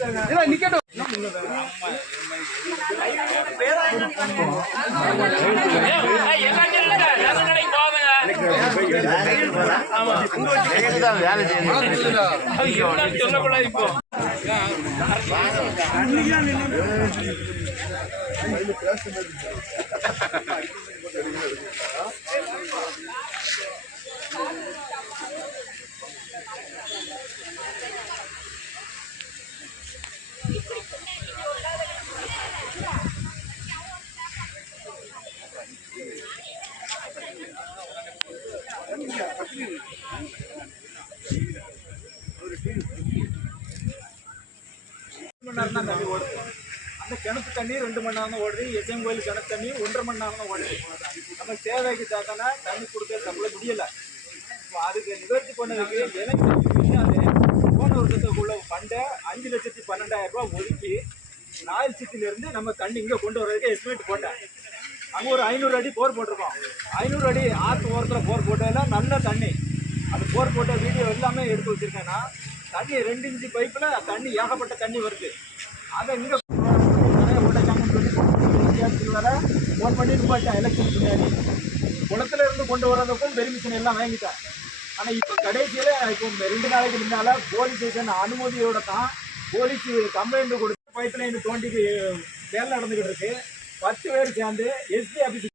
இல்ல நிக்கட்டும் சொல்லக்கூடாது இப்போ மணி நேரம் தான் தண்ணி ஓடுது அந்த கிணத்து தண்ணி ரெண்டு மணி நேரம் தான் ஓடுது எஸ்எம் கோயில் கிணத்து தண்ணி ஒன்றரை மணி நேரம் தான் ஓடுது நம்ம தேவைக்கு தாக்கான தண்ணி கொடுக்க நம்மள முடியல அதுக்கு நிவர்த்தி பண்ணதுக்கு எனக்கு பின்னாலே போன வருஷத்துக்குள்ள ஃபண்டை அஞ்சு லட்சத்தி பன்னெண்டாயிரம் ரூபாய் ஒதுக்கி நாயல் சிட்டிலேருந்து நம்ம தண்ணி இங்கே கொண்டு வர்றதுக்கு எஸ்டிமேட் போட்டேன் அங்கே ஒரு ஐநூறு அடி போர் போட்டிருக்கோம். ஐநூறு அடி ஆற்று ஓரத்தில் போர் போட்டதில் நல்ல தண்ணி. அது போர் போட்ட வீடியோ எல்லாமே எடுத்து வச்சுருக்கேன்னா தண்ணி ரெண்டு இன்ச்சு பைப்பில் தண்ணி ஏகப்பட்ட தண்ணி வருது. அதை இங்கே வர ஃபோன் பண்ணி போட்டேன் எலெக்ஷன் பின்னாடி குளத்துல இருந்து கொண்டு வரதுக்கும் பெர்மிஷன் எல்லாம் வாங்கிட்டேன். ஆனால் இப்போ கடைசியில் இப்போ ரெண்டு நாளைக்கு முன்னால் போலீஸ் ஸ்டேஷன் அனுமதியோட தான் போலீஸ் கம்ப்ளைண்ட் கொடுத்து பைப் லைன் தோண்டிக்கு வேலை நடந்துக்கிட்டு இருக்கு. பத்து பேர் சேர்ந்து எஸ்பி ஆஃபீஸ்